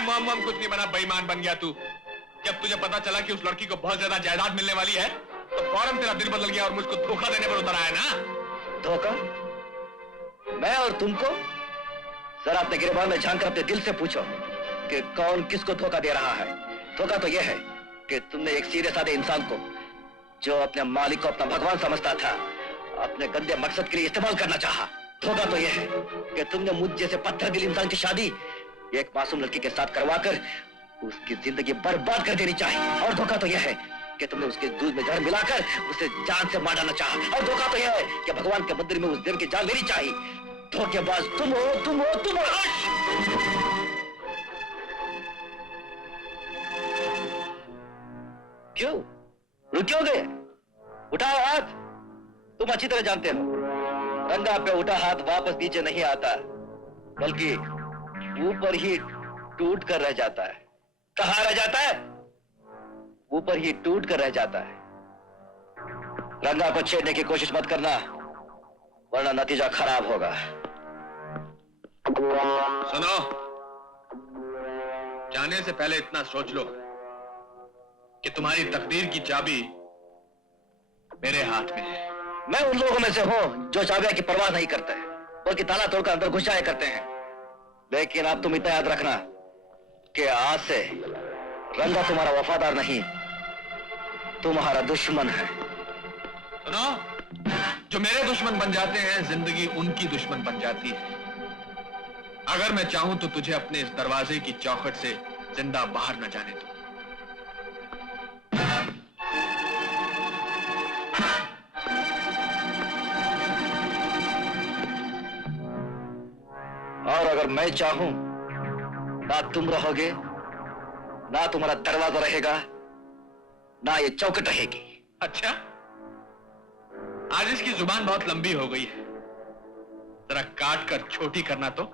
मोहम्मद कुछ नहीं बना, बेईमान बन गया तू। जब तुझे पता चला कि उस लड़की को बहुत ज्यादा जायदाद मिलने वाली है तो फौरन तेरा दिल बदल गया और मुझको धोखा देने पर उतर आया ना। धोखा? मैं और तुमको? जरा अपने गिरबान में झांक कर अपने दिल से पूछो कि कौन किसको धोखा दे रहा है। धोखा तो यह है कि तुमने एक सीधे साधे इंसान को, जो अपने मालिक को अपना भगवान समझता था, अपने गंदे मकसद के लिए इस्तेमाल करना चाहा। धोखा तो यह है कि तुमने मुझ जैसे पत्थर दिल इंसान की शादी एक मासूम लड़की के साथ करवाकर उसकी जिंदगी बर्बाद कर देनी चाहिए। और धोखा तो यह है कि तुमने उसके दूध में जहर मिलाकर उसे जान से मार डालना चाहा। और धोखा तो यह है कि भगवान के मंदिर में उस दिन की जान लेनी चाहिए। धोखेबाज तुम हो, तुम हो, तुम हो। क्यों रुकोगे? उठाओ हाथ। तुम अच्छी तरह जानते हो रंगा पे उठा हाथ वापस नीचे नहीं आता, बल्कि ऊपर ही टूट कर रह जाता है। कहां रह जाता है? ऊपर ही टूट कर रह जाता है। रंगा को छेड़ने की कोशिश मत करना, वरना नतीजा खराब होगा। सुनो, जाने से पहले इतना सोच लो कि तुम्हारी तकदीर की चाबी मेरे हाथ में है। मैं उन लोगों में से हूं जो चाबियां की परवाह नहीं करते, बल्कि ताला तोड़कर अंदर घुस जाया करते हैं। लेकिन अब तुम इतना याद रखना कि आज से रंगा तुम्हारा वफादार नहीं, तुम्हारा दुश्मन है। सुनो, जो मेरे दुश्मन बन जाते हैं जिंदगी उनकी दुश्मन बन जाती है। अगर मैं चाहूं तो तुझे अपने इस दरवाजे की चौखट से जिंदा बाहर न जाने दूं। और अगर मैं चाहूं, ना तुम रहोगे, ना तुम्हारा दरवाजा रहेगा, ना ये चौखट रहेगी। अच्छा, आज इसकी जुबान बहुत लंबी हो गई है, जरा काट कर छोटी करना तो।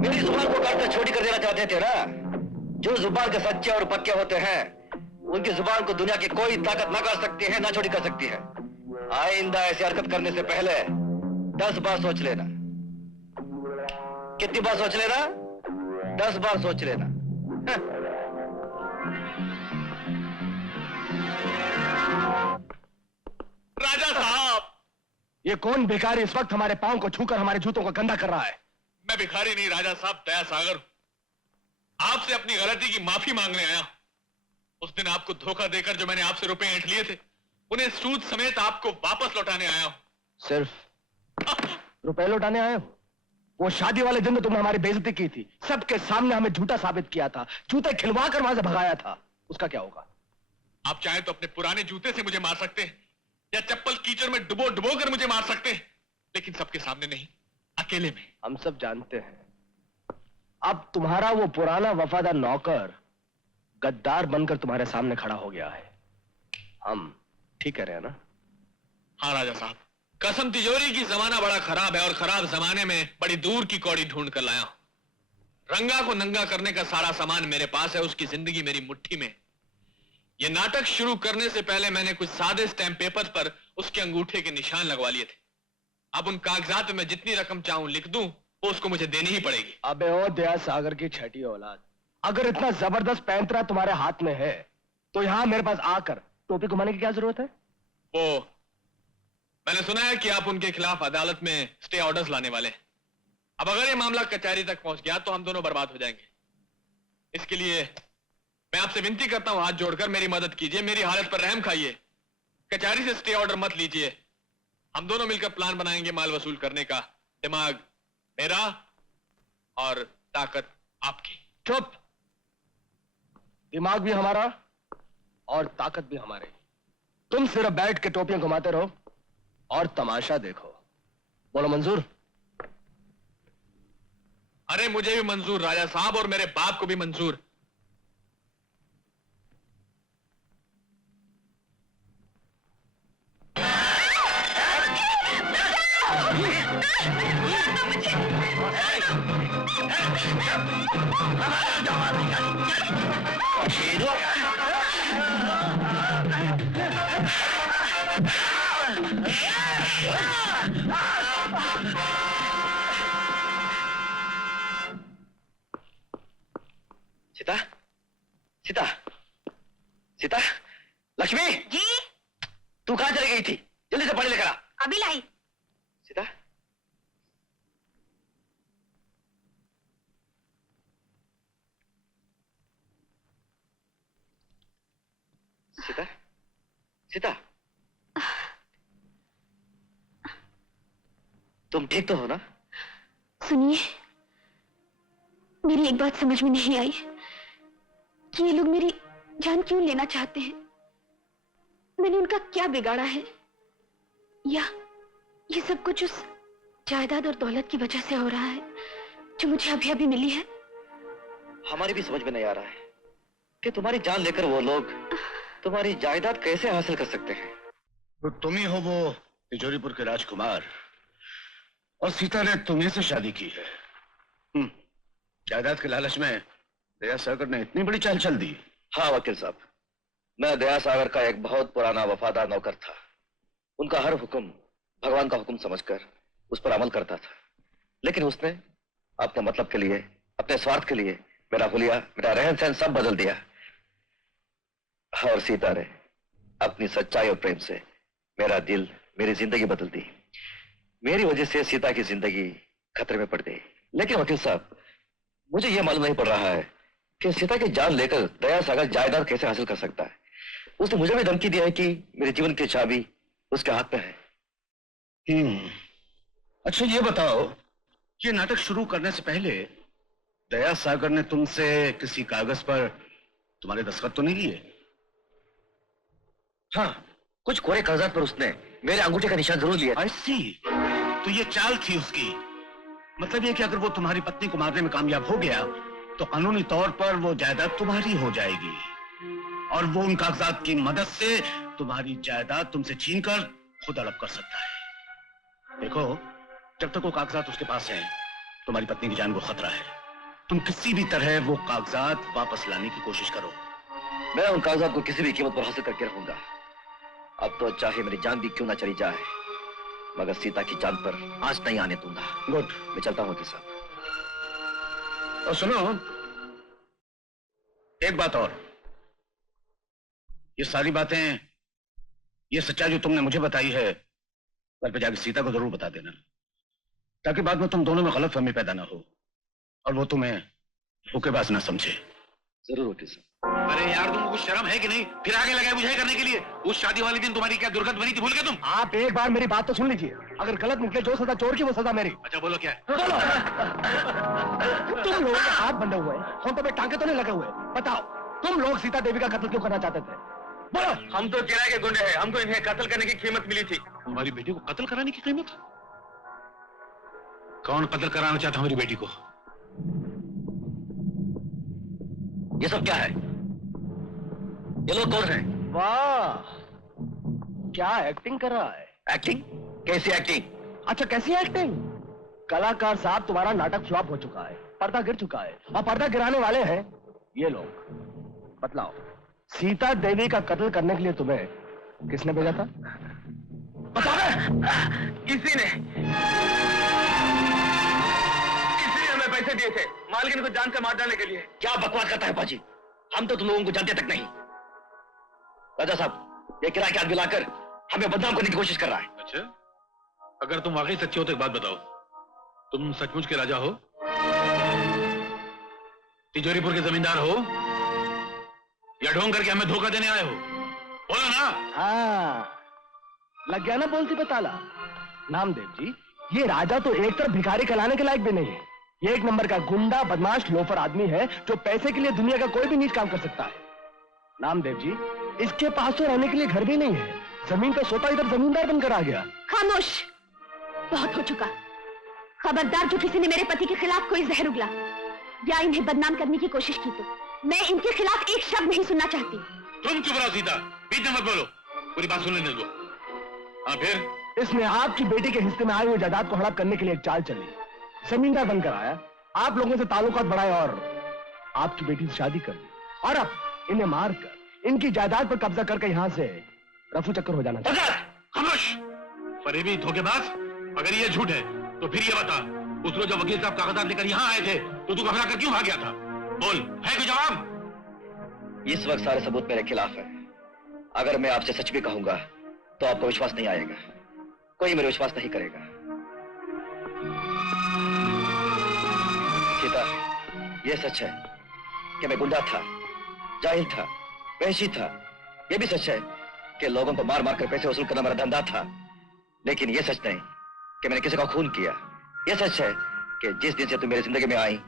मेरी जुबान को काटकर छोटी कर देना चाहते थे ना? जो जुबान के सच्चे और पक्के होते हैं, उनकी जुबान को दुनिया की कोई ताकत ना काट सकती है, ना छोटी कर सकती है। आइंदा ऐसी हरकत करने से पहले 10 बार सोच लेना। कितनी बार सोच लेना? 10 बार सोच लेना। राजा साहब, ये कौन भिखारी इस वक्त हमारे पांव को छूकर हमारे जूतों को गंदा कर रहा है? मैं भिखारी नहीं राजा साहब, दया सागर। आपसे अपनी गलती की माफी मांगने आया। उस दिन आपको धोखा देकर जो मैंने आपसे रुपए ऐंठ लिए थे, उन्हें सूद समेत आपको वापस लौटाने आया हूं। सिर्फ रुपए लौटाने आए हो? वो शादी वाले दिन तो तुमने हमारी बेइज्जती की थी, सबके सामने हमें झूठा साबित किया था, जूते खिलवा कर वहां से भगाया था, उसका क्या होगा? आप चाहें तो अपने पुराने जूते से मुझे मार सकते हैं, या चप्पल कीचड़ में डुबो डुबो कर मुझे मार सकते हैं, लेकिन सबके सामने नहीं, अकेले में। हम सब जानते हैं अब तुम्हारा वो पुराना वफादार नौकर गद्दार बनकर तुम्हारे सामने खड़ा हो गया है। हम ठीक कह रहे हैं ना? हाँ राजा साहब, कसम तिजोरी की जमाना बड़ा खराब है और खराब जमाने में बड़ी दूर की कौड़ी ढूंढ कर लाया हूं। रंगा को नंगा करने का सारा सामान मेरे पास है, उसकी जिंदगी मेरी मुट्ठी में। यह नाटक शुरू करने से पहले मैंने कुछ सादे स्टैम्प पेपर पर उसके अंगूठे के निशान लगवा लिए थे। अब उन कागजात में जितनी रकम चाहूं लिख दूं, वो उसको मुझे देनी ही पड़ेगी। अबे ओ दया सागर की छठी औलाद, अगर इतना जबरदस्त पैंतरा तुम्हारे हाथ में है तो यहां मेरे पास आकर टोपी घुमाने की क्या जरूरत है? वो मैंने सुना है कि आप उनके खिलाफ अदालत में स्टे ऑर्डर्स लाने वाले हैं। अब अगर ये मामला कचहरी तक पहुंच गया तो हम दोनों बर्बाद हो जाएंगे। इसके लिए मैं आपसे विनती करता हूं, हाथ जोड़कर मेरी मदद कीजिए, मेरी हालत पर रहम खाइए। कचहरी से स्टे ऑर्डर मत लीजिए। हम दोनों मिलकर प्लान बनाएंगे माल वसूल करने का। दिमाग मेरा और ताकत आपकी। चुप! दिमाग भी हमारा और ताकत भी हमारी। तुम सिर्फ बैठ के टोपियां घुमाते रहो और तमाशा देखो। बोलो मंजूर? अरे मुझे भी मंजूर राजा साहब, और मेरे बाप को भी मंजूर। सीता, सीता, सीता, लक्ष्मी जी। तू कहां चली गई थी? जल्दी से पानी लेकर आ। अभी लाई। सीता, सीता, सीता, तुम ठीक तो हो ना? सुनिए, मेरी एक बात समझ में नहीं आई कि ये लोग मेरी जान क्यों लेना चाहते हैं। मैंने उनका क्या बिगाड़ा है, या ये सब कुछ उस जायदाद और दौलत की वजह से हो रहा है जो मुझे अभी अभी मिली है। हमारी भी समझ में नहीं आ रहा है कि तुम्हारी जान लेकर वो लोग तुम्हारी जायदाद कैसे हासिल कर सकते हैं। तो तुम ही हो वो तिजोरीपुर के राजकुमार, और सीता ने तुम्हें से शादी की है। जायदाद के लालच में दया सागर ने इतनी बड़ी चाल चल दी। हाँ वकील साहब, मैं दया सागर का एक बहुत पुराना वफादार नौकर था। उनका हर हुक्म भगवान का हुक्म समझकर उस पर अमल करता था, लेकिन उसने अपने मतलब के लिए, अपने स्वार्थ के लिए मेरा हुलिया, मेरा रहन सहन सब बदल दिया। और सीता ने अपनी सच्चाई और प्रेम से मेरा दिल, मेरी जिंदगी बदल दी। मेरी वजह से सीता की जिंदगी खतरे में पड़ गई। लेकिन वकील साहब, मुझे यह मालूम नहीं पड़ रहा है कि सीता की जान लेकर दया सागर जायदाद कैसे हासिल कर सकता है। उसने मुझे भी धमकी दिया है कि मेरे जीवन की चाबी उसके हाथ में है। अच्छा ये बताओ, ये नाटक शुरू करने से पहले दया सागर ने तुमसे किसी कागज पर तुम्हारे दस्तखत तो नहीं लिए? हाँ, कुछ कोरे कागजात पर उसने मेरे अंगूठे का निशान जरूर लिया। I see। तो ये चाल थी उसकी। मतलब ये कि अगर वो तुम्हारी पत्नी को मारने में कामयाब हो गया तो कानूनी तौर पर वो जायदाद तुम्हारी हो जाएगी, और वो उन कागजात की मदद से तुम्हारी जायदाद तुमसे छीनकर खुद हड़प कर सकता है। देखो, जब तक वो कागजात उसके पास हैं, तुम्हारी पत्नी की जान को खतरा है। तुम किसी भी तरह वो कागजात वापस लाने की कोशिश करो। मैं उन कागजात को किसी भी कीमत पर हासिल करके रखूंगा। अब तो चाहे मेरी जान भी क्यों ना चली जाए, मगर सीता की जान पर आंच नहीं आने दूंगा। गुड, मैं चलता हूँ साहब। और सुनो, एक बात और, ये सारी बातें, ये सच्चाई जो तुमने मुझे बताई है, घर पे जाकर सीता को जरूर बता देना, ताकि बाद में तुम दोनों में गलतफहमी पैदा ना हो और वो तुम्हें धोखेबाज ना समझे। जरूर वकील साहब। अरे यार, तुमको कुछ शर्म है कि नहीं? फिर आगे लगा बुझाई करने के लिए। उस शादी वाले दिन तुम्हारी क्या दुर्गत बनी थी, भूल गए तुम? आप एक बार मेरी बात तो सुन लीजिए। अगर गलत निकले, जो सजा चोर की वो सजा मेरी। अच्छा बोलो क्या है? बोलो। तुम लोगों के हाथ बंधे हुए हैं, होंठों पे टांके तो नहीं लगे हुए? बताओ, तुम लोग सीता देवी का कत्ल क्यों करना चाहते थे? बोलो। हम तो किराए के गुंडे हैं, हमको इन्हें कत्ल करने की कीमत मिली थी। हमारी बेटी को कत्ल कराने की कीमत? कौन कत्ल कराना चाहता हमारी बेटी को? ये सब क्या है? ये लोग कौन हैं? वाह, क्या एक्टिंग कर रहा है। एक्टिंग? कैसी एक्टिंग? अच्छा, कैसी एक्टिंग? कलाकार साहब, तुम्हारा नाटक फ्लॉप हो चुका है, पर्दा गिर चुका है, और पर्दा गिराने वाले हैं ये लोग। बतलाओ, सीता देवी का कत्ल करने के लिए तुम्हें किसने भेजा था? बताओ। किसी ने हमें पैसे दिए थे मालकिन को जान से मार डालने के लिए। क्या बकवास करता है पाजी? हम तो तुम लोगों को जानते तक नहीं। राजा साहब, ये किराए के आदमी लाकर हमें बदनाम करने की कोशिश कर रहा है। अच्छा, अगर तुम वाकई सच्चे हो तो एक बात बताओ, तुम सचमुच के राजा हो? तिजोरीपुर के जमींदार हो या ढोंग करके हमें धोखा देने आए हो? बोलो ना। हाँ, लग गया ना बोलती पे ताला। नामदेव जी, ये राजा तो एक तरफ भिखारी कहलाने के लायक भी नहीं है। ये एक नंबर का गुंडा, बदमाश, लोफर आदमी है जो पैसे के लिए दुनिया का कोई भी नीच काम कर सकता है। नामदेव जी, इसके पास तो रहने के लिए घर भी नहीं है, जमीन पर सोता इधर जमींदार बनकर आ गया। खामोश, बहुत हो चुका। खबरदार जो किसी ने मेरे पति के खिलाफ कोई जहर उगला या इन्हें बदनाम करने की कोशिश की तो मैं इनके खिलाफ एक शब्द नहीं सुनना चाहती। तुम चुप रहो सीता, बीच में मत बोलो, पूरी बात सुन लेने दो। हाँ फिर? इसने आपकी बेटी के हिस्से में आई हुई जायदाद को हड़प करने के लिए एक चाल चली। जमींदार बनकर आया, आप लोगों से ताल्लुकात बढ़ाए और आपकी बेटी से शादी कर ली, और अब इन्हें मारकर इनकी जायदाद पर कब्जा करके यहाँ से रफू चक्कर हो जाना चाहिए। खामोश! फरेबी, धोखेबाज! अगर ये झूठ है तो फिर ये बता, उस रोज जब वकील साहब कागजात लेकर यहाँ आए थे तो तू घबरा कर क्यों भाग गया था? बोल, है कोई जवाब? इस वक्त सारे सबूत मेरे खिलाफ है। अगर मैं आपसे सच भी कहूंगा तो आपको विश्वास नहीं आएगा, कोई मेरे विश्वास नहीं करेगा। सीता, यह सच है कि मैं गुंडा था, जाहिल था, वहशी था। यह भी सच है कि लोगों को मार मार कर पैसे वसूल करना मेरा धंधा था। लेकिन यह सच नहीं कि मैंने किसी का खून किया। यह सच है कि जिस दिन से तुम मेरी जिंदगी में आई,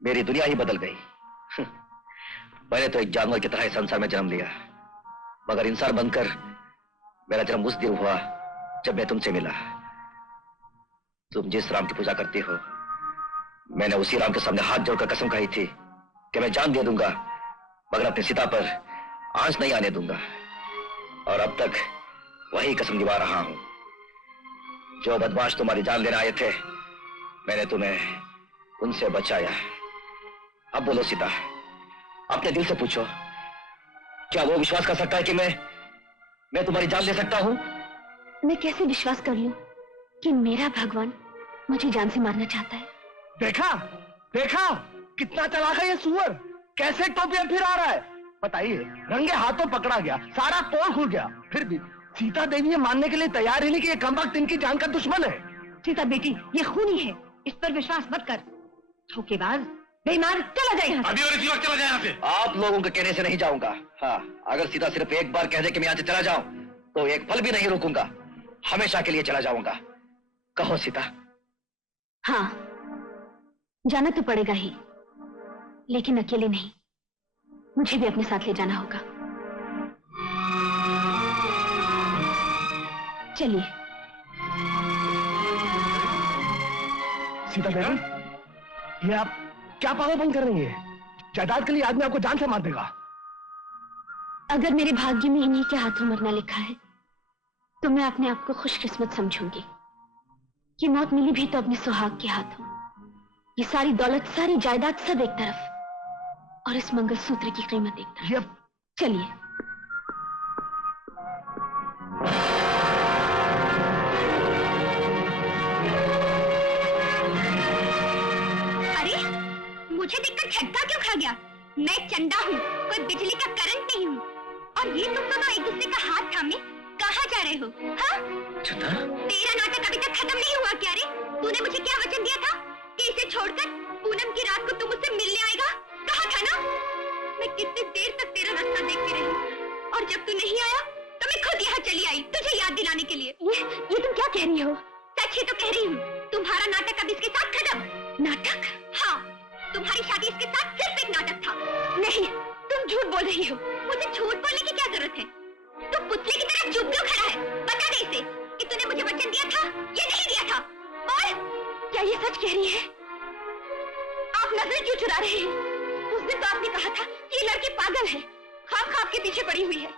मेरी दुनिया ही बदल गई। मैंने तो एक जानवर की तरह इस संसार में जन्म लिया, मगर इंसान बनकर मेरा जन्म उस दिन हुआ जब मैं तुमसे मिला। तुम जिस राम की पूजा करती हो, मैंने उसी राम के सामने हाथ जोड़कर कसम खाई थी कि मैं जान दे दूंगा मगर अपनी सीता पर आंच नहीं आने दूंगा। और अब तक वही कसम निभा रहा हूं। जो बदमाश तुम्हारी जान लेने आए थे, मैंने तुम्हें उनसे बचाया। अब बोलो सीता, अपने दिल से पूछो, क्या वो विश्वास कर सकता है कि मैं तुम्हारी जान ले सकता हूं? मैं कैसे विश्वास कर लूं कि मेरा भगवान मुझे जान से मारना चाहता है? देखा देखा, कितना चालाक है ये सुअर, कैसे टोपियां फिर आ रहा है। बताइए, रंगे हाथों पकड़ा गया, सारा पोल खुल गया, फिर भी सीता देवी ये मानने के लिए तैयार ही नहीं कि ये कमबख्त इनकी जान का दुश्मन है। सीता बेटी, ये खूनी है, इस पर विश्वास मत कर। धोखेबाज, बेईमान, चला जाए यहाँ से। अभी और इसी वक्त चला जाए यहाँ से। आप लोगों के कहने से नहीं जाऊंगा। हाँ, अगर सीता सिर्फ एक बार कह दे कि मैं यहाँ से चला जाऊं तो एक पल भी नहीं रुकूंगा, हमेशा के लिए चला जाऊंगा। कहो सीता। हाँ, जाना तो पड़ेगा ही, लेकिन अकेले नहीं, मुझे भी अपने साथ ले जाना होगा। चलिए। सीता देवी, ये आप क्या पागलपन कर रही है? जायदाद के लिए आदमी आपको जान से मार देगा। अगर मेरे भाग्य में इन्हीं के हाथों मरना लिखा है तो मैं अपने आप को खुशकिस्मत समझूंगी कि मौत मिली भी तो अपने सुहाग के हाथों। ये सारी दौलत, सारी जायदाद सब एक तरफ और इस मंगलसूत्र की कीमत एक तरफ। चलिए। अरे, मुझे देखकर झटका क्यों खा गया? मैं चंदा हूँ, कोई बिजली का करंट नहीं हूँ। और ये तुम दोनों एक दूसरे का हाथ थामे कहाँ जा रहे हो? हाँ? चंदा? तेरा नाटक अभी तक खत्म नहीं हुआ क्या रे? तूने मुझे क्या वचन दिया था कि इसे छोड़कर पूनम की रात को तुम मुझसे मिलने आएगा? कहा था ना? मैं कितनी देर तक तेरा रास्ता देखती रही और जब तू नहीं आया तो मैं खुद यहाँ चली आई तुझे याद दिलाने के लिए। ये तुम क्या कह रही हो? सच ही तो कह रही हूँ। तुम्हारा नाटक अब इसके साथ खत्म। नाटक? हाँ, तुम्हारी शादी इसके साथ सिर्फ एक नाटक था। नहीं, तुम झूठ बोल रही हो। मुझे झूठ बोलने की क्या जरूरत है? तू पुतले की तरह चुप क्यों खड़ा है? बता दे इसे कि तूने मुझे वचन दिया था या नहीं दिया था। बोल, क्या ये सच कह रही है? आप नजर क्यों चुरा रहे हैं? उस दिन तो आपने कहा था कि ये लड़की पागल है, ख्वाब के पीछे पड़ी हुई है।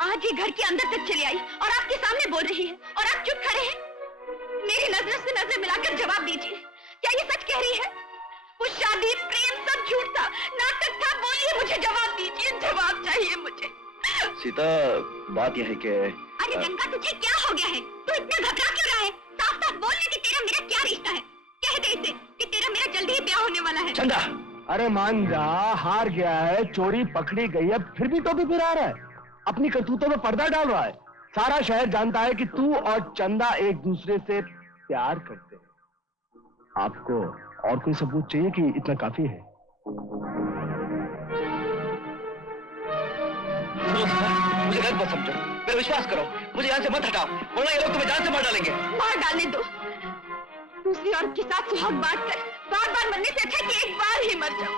आज ये घर के अंदर तक चली आई और आपके सामने बोल रही है और आप चुप खड़े हैं। मेरी नजर से नजर मिलाकर जवाब दीजिए, क्या ये सच कह रही है? वो शादी, प्रेम सब झूठ था, नाटक था। बोलिए, मुझे जवाब दीजिए, जवाब चाहिए मुझे। सीता, बात यह है कि अरे गंगा, तुझे क्या हो गया है? तू इतना घबरा क्यों रहा है? साफ साफ बोल ले कि तेरा मेरा क्या रिश्ता है। कह दे इसे कि तेरा मेरा जल्दी ही ब्याह होने वाला है। चंदा, अरे मान जा, हार गया है, चोरी पकड़ी गई है, फिर भी तो भी फिर आ रहा है, अपनी करतूतों में पर्दा डाल रहा है। सारा शहर जानता है कि तू और चंदा एक दूसरे से प्यार करते हैं। आपको और कोई सबूत चाहिए कि इतना काफी है? मुझे गलत मत समझो, मेरा विश्वास करो, मुझे यहाँ से मत हटाओ, वरना ये लोग तुम्हें जान से मार डालेंगे। मार डालने दो। दूसरी औरत के साथ सुहाग बांटकर बार बार मरने से अच्छा कि एक बार ही मर जाओ।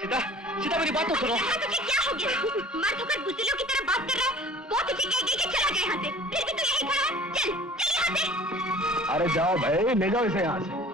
सीता, सीता मेरी बात तो सुनो। तुझे क्या हो गया? मर्द होकर बुजुर्गों की तरह बात कर रहा है। वो तुझे कह के चला गया यहाँ से, फिर भी तू यहीं खड़ा है। चल चल यहाँ से। अरे जाओ भाई, ले जाओ इसे यहाँ से।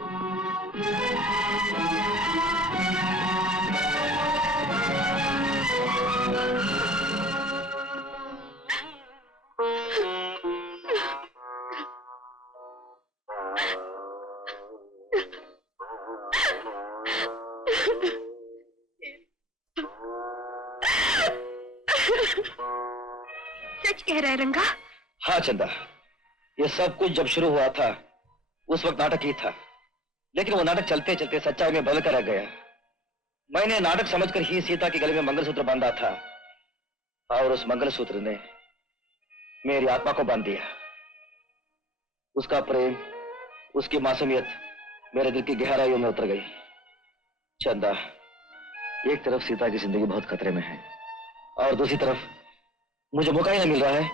सच कह रहा है रंगा? हाँ चंदा, ये सब कुछ जब शुरू हुआ था उस वक्त नाटक ही था, लेकिन वो नाटक चलते चलते सच्चाई में बदल कर रह गया। मैंने नाटक समझकर ही सीता के गले में मंगलसूत्र बांधा था और उस मंगलसूत्र ने मेरी आत्मा को बांध दिया। उसका प्रेम, उसकी मासूमियत मेरे दिल की गहराइयों में उतर गई। चंदा, एक तरफ सीता की जिंदगी बहुत खतरे में है और दूसरी तरफ मुझे मौका ही नहीं मिल रहा है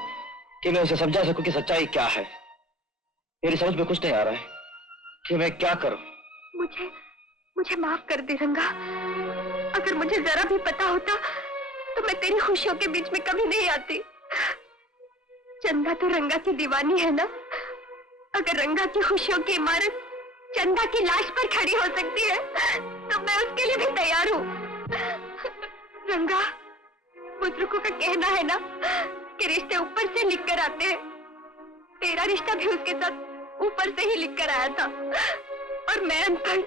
कि मैं उसे समझा सकूं कि सच्चाई क्या है। मेरी समझ में कुछ नहीं आ रहा है कि मैं क्या करूं। मुझे माफ कर दे रंगा। अगर मुझे जरा भी पता होता तो मैं तेरी खुशियों के बीच में कभी नहीं आती। चंदा तो रंगा की दीवानी है ना। अगर रंगा की खुशियों की इमारत चंदा की लाश पर खड़ी हो सकती है तो मैं उसके लिए भी तैयार हूँ। रंगा, बुजुर्गों का कहना है ना कि रिश्ते ऊपर से लिख कर आते हैं। तेरा रिश्ता भी उसके साथ ऊपर से ही लिख कर आया था और मैं अनपढ़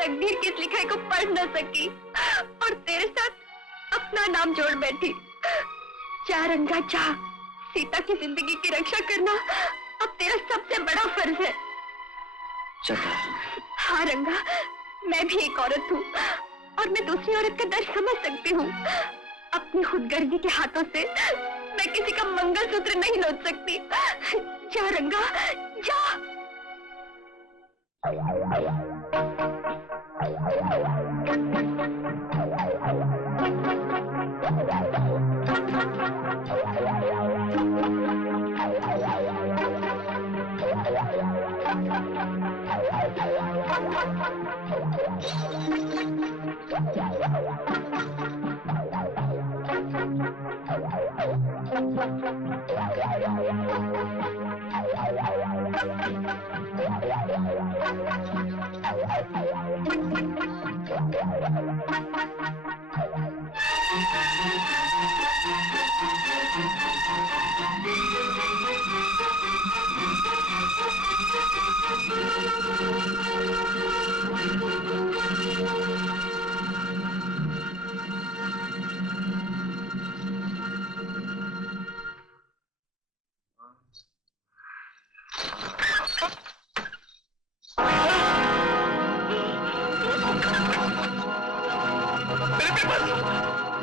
तकदीर की इस लिखाई को पढ़ न सकी और तेरे साथ अपना नाम जोड़ बैठी। जा रंगा जा, सीता की जिंदगी की रक्षा करना अब तेरा सबसे बड़ा फर्ज है। चंदा। हाँ रंगा, मैं भी एक औरत हूँ और मैं दूसरी औरत का दर्द समझ सकती हूँ। अपनी खुदगर्जी के हाथों से मैं किसी का मंगलसूत्र नहीं नोच सकती। जा रंगा जा।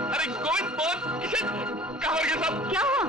अरे गोविंद, बहुत किसे कहा ये सब? क्या हुआ?